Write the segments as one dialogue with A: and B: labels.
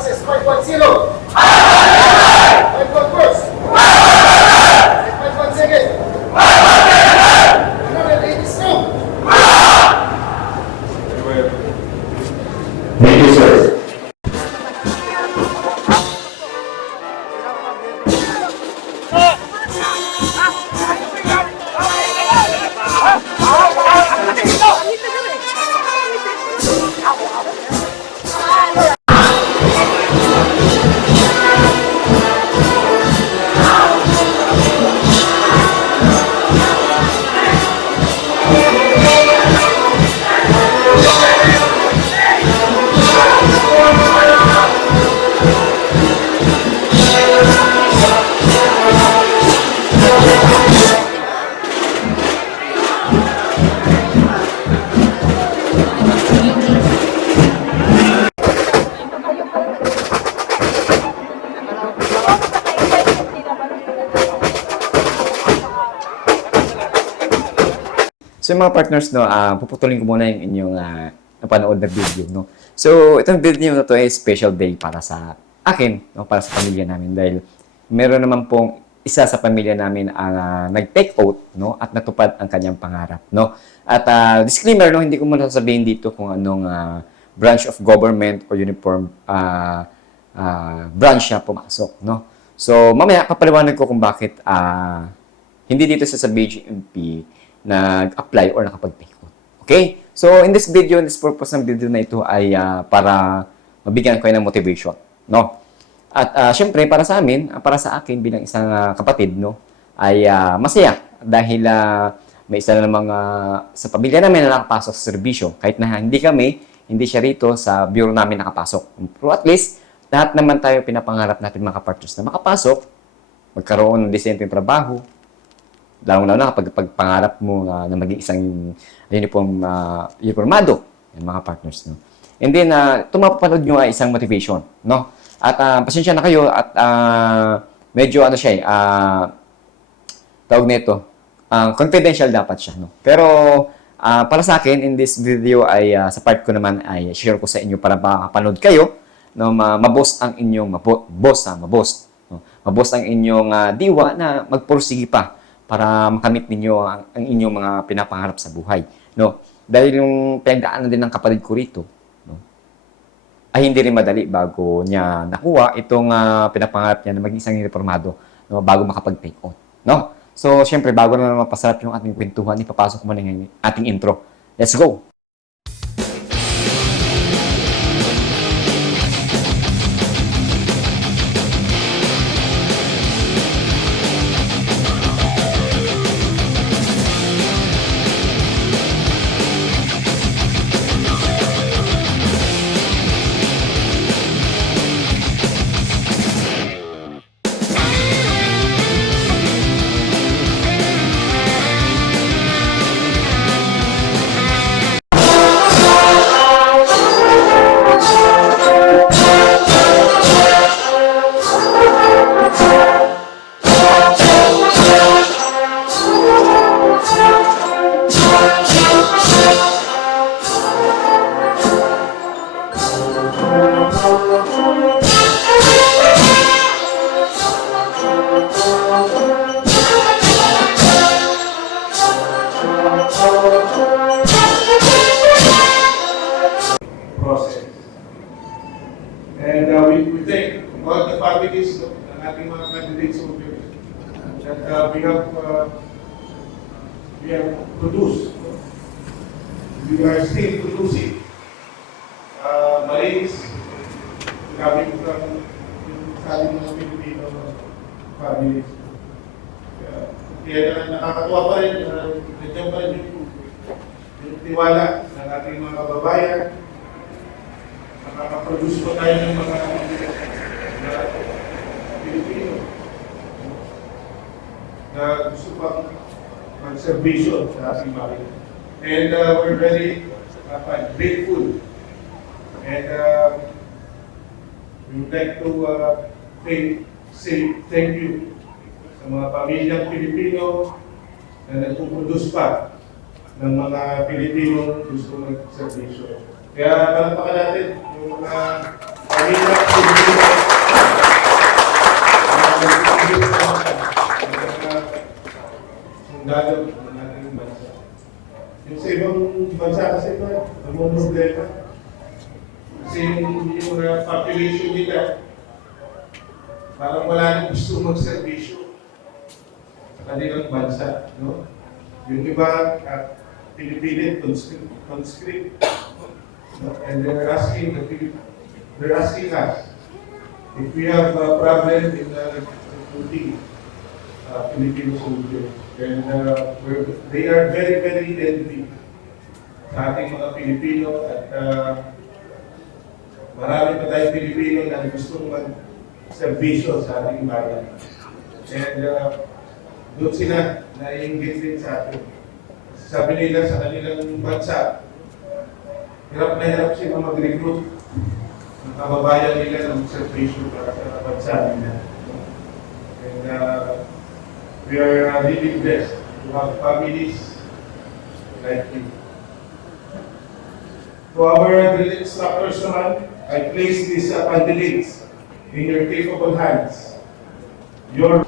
A: vocês,
B: mas pode ser, So mga partners, no, ah, puputulin ko muna yung inyong ah, napanood na video, no. So, itong video na to ay special day para sa akin, no, para sa pamilya namin dahil meron naman pong isa sa pamilya namin ang ah, nag-take oath, no, at natupad ang kanyang pangarap, no. At ah, disclaimer, no, hindi ko muna sasabihin dito kung anong ah, branch of government or uniform ah, ah, branch siya pumasok, no. So, mamaya papaliwanag ko kung bakit ah, hindi dito sa sa BGMP nag-apply or nakapag-take. Okay? So, in this video, in this purpose ng video na ito ay ah, para mabigyan ko kayo ng motivation. No? At ah, syempre, para sa amin, ah, para sa akin bilang isang ah, kapatid, no, ay ah, masaya dahil ah, may isa na namang ah, sa pamilya namin na nakapasok sa serbisyo. Kahit na hindi kami, hindi siya rito sa bureau namin nakapasok. Pero at least, lahat naman tayo pinapangarap natin mga partners na makapasok, magkaroon ng decenteng trabaho, lalong-lalo na kapag pag pangarap mo na, na maging isang uniform, uh, uniformado, yung mga partners. No? And then, uh, ito mapapanood nyo ay isang motivation. No? At uh, pasensya na kayo at uh, medyo ano siya eh, uh, tawag nito, uh, confidential dapat siya. No? Pero uh, para sa akin, in this video ay uh, sa part ko naman ay share ko sa inyo para makapanood kayo no, ma- ang inyong mabo- boss, ha, mabos. No? Mabos ang inyong uh, diwa na magpursige pa para makamit ninyo ang, ang inyong mga pinapangarap sa buhay. No? Dahil yung pinagdaanan din ng kapatid ko rito, no? ay hindi rin madali bago niya nakuha itong ah, pinapangarap niya na maging isang reformado no? bago makapag-take out. No? So, syempre, bago na naman mapasarap yung ating kwentuhan, ipapasok mo na yung ating intro. Let's go!
C: Process. And uh, we, we thank all the families ng ating mga candidates over here that uh, we have uh, we have produced. We are still producing nandiyan rin yung, yung tiwala ng ating mga kababayan nakaka-produce pa tayo ng mga Pilipino na gusto pang mag-servisyo sa ating bayan. And uh, we're very uh, grateful and uh, we would like to uh, thank, say thank you sa mga pamilyang Pilipino na nagpuproduce pa ng mga Pilipino gusto mag-servisyo. Kaya palapakan natin yung mga mahirap Pilipino. Sundalo ng ating bansa. Yung sa ibang bansa kasi ito, ang mga problema. Kasi yung, yung uh, population nila, parang wala nang gusto magservisyo kanilang bansa. No? Yung iba, uh, pinipilit, conscript, conscript. No? And they're asking, the Pilip- they're asking us, if we have a problem in uh, recruiting uh, Filipino soldiers, then uh, they are very, very envy sa ating mga Pilipino at uh, marami pa tayong Pilipino na gustong mag-servisyo sa ating bayan. And uh, doon sila naiingit din sa atin. Sabi nila sa kanilang bansa, hirap na hirap sila mag-recruit ng kababayan nila ng servisyo para sa bansa nila. And uh, we are uh, really blessed to have families like you. To our drill instructors naman, I place these uh, in your capable hands. Your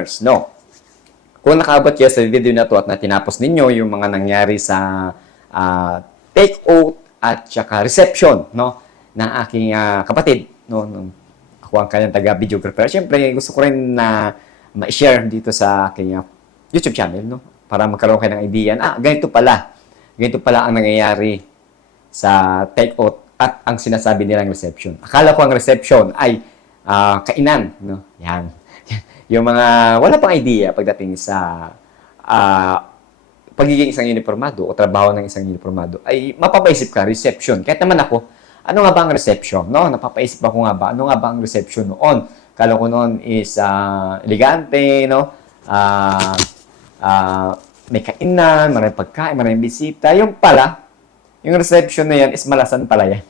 B: partners, no. Kung nakaabot kayo sa video na to at na tinapos ninyo yung mga nangyari sa ah, take oath at saka reception, no, ng aking ah, kapatid, no, nung ako ang kanyang taga-videographer. Siyempre, gusto ko rin na ma-share dito sa aking ah, YouTube channel, no, para magkaroon kayo ng idea na, ah, ganito pala, ganito pala ang nangyayari sa take oath at ang sinasabi nilang reception. Akala ko ang reception ay ah, kainan, no? Yan. Yung mga wala pang idea pagdating sa ah, pagiging isang uniformado o trabaho ng isang uniformado ay mapapaisip ka reception. Kahit naman ako, ano nga ba ang reception? No, napapaisip ako nga ba ano nga ba ang reception noon? Kala ko noon is ah, elegante, no? Ah, ah, may kainan, maraming pagkain, maraming bisita. Yung pala, yung reception na yan is malasan pala yan.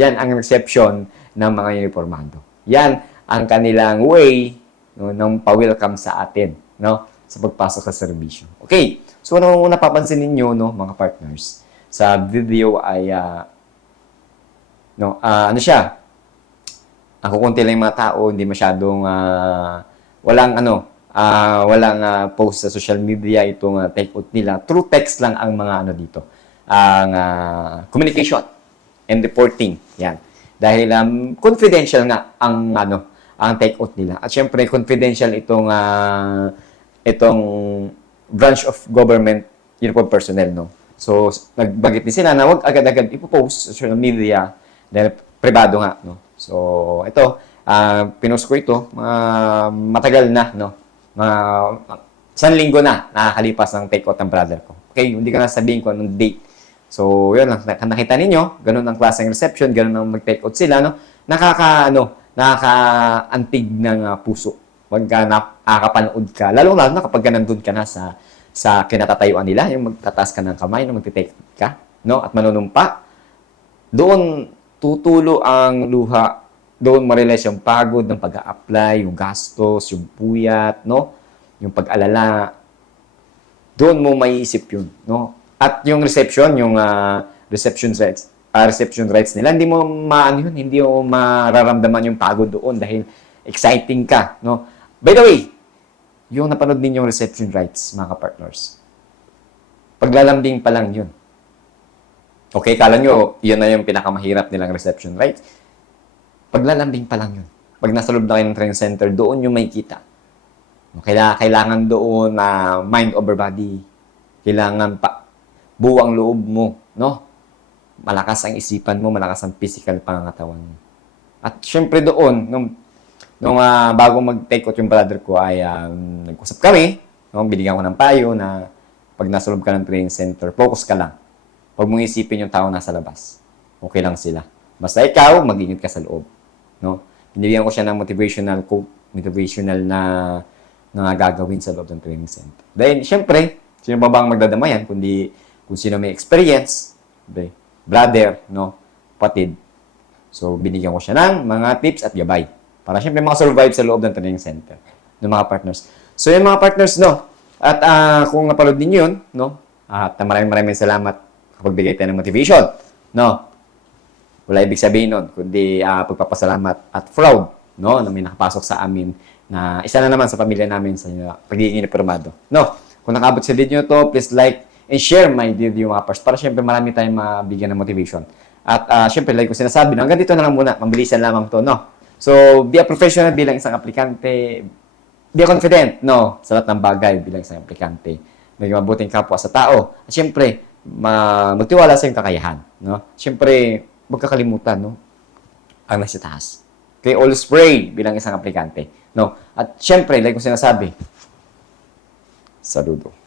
B: Yan ang reception ng mga uniformado. Yan ang kanilang way no, ng pa-welcome sa atin no, sa pagpasok sa serbisyo. Okay, so ano napapansin ninyo, no, mga partners, sa video ay, ah, no, ah, ano siya, ang kukunti lang yung mga tao, hindi masyadong, ah, walang ano, ah, walang ah, post sa social media itong uh, take out nila. Through text lang ang mga ano dito, ang ah, communication and reporting. Yan. Dahil um, confidential nga ang ano, ang take out nila. At syempre confidential itong ah, itong branch of government uniform personnel, no. So, nagbagit din sila na wag agad-agad ipopost sa social media dahil privado nga, no. So, ito, ah pinost ko ito, mga matagal na, no. Mga isang linggo na nakakalipas ng take out ng brother ko. Okay, hindi ko na sabihin kung anong date. So, yun Nakita ninyo, ganun ang klaseng reception, ganun ang mag-take out sila, no? Nakaka, ano, nakaka-antig ng puso. Pagka nakakapanood ka, lalo lalo na kapag ka nandun ka na sa sa kinatatayuan nila, yung magtataas ka ng kamay, no, magte-take out ka, no, at manunumpa, doon tutulo ang luha, doon ma-realize yung pagod ng pag apply yung gastos, yung puyat, no, yung pag-alala, doon mo maiisip yun, no? At yung reception, yung ah, reception rights, ah, reception rights nila, hindi mo maano yun, hindi mo mararamdaman yung pagod doon dahil exciting ka, no? By the way, yung napanood ninyong reception rights, mga partners, paglalambing pa lang yun. Okay, kala nyo, yun na yung pinakamahirap nilang reception rights. Paglalambing pa lang yun. Pag nasa loob na kayo ng training center, doon yung makikita. Kailangan, kailangan doon na mind over body. Kailangan pa buwang loob mo, no? Malakas ang isipan mo, malakas ang physical pangangatawan mo. At syempre doon, nung, nung ah, bago mag-take out yung brother ko ay um, nag-usap kami, no? binigyan ko ng payo na pag nasa ka ng training center, focus ka lang. Huwag mong isipin yung tao nasa labas. Okay lang sila. Basta ikaw, mag-ingat ka sa loob. No? Binigyan ko siya ng motivational quote, motivational na na gagawin sa loob ng training center. Dahil, syempre, sino ba bang magdadamayan kundi kung sino may experience, okay, brother, no, patid. So, binigyan ko siya ng mga tips at gabay. Para syempre makasurvive sa loob ng training center ng mga partners. So, yung mga partners, no, at ah, kung napanood ninyo yun, no, at maraming maraming salamat kapag bigay tayo ng motivation, no, wala ibig sabihin nun, kundi ah, pagpapasalamat at proud, no, na may nakapasok sa amin na isa na naman sa pamilya namin sa uh, pagiging uniformado. No, kung nakabot sa video to, please like and share my mga pars para syempre marami tayong mabigyan ng motivation. At ah, syempre, like ko sinasabi, no, hanggang dito na lang muna, mabilisan lamang to, no. So, be a professional bilang isang aplikante, be confident, no, sa lahat ng bagay bilang isang aplikante. Maging mabuting kapwa sa tao. At syempre, ma magtiwala sa iyong kakayahan, no. Syempre, huwag kakalimutan, no, ang nasa taas. Okay, always pray bilang isang aplikante, no. At syempre, like ko sinasabi, saludo.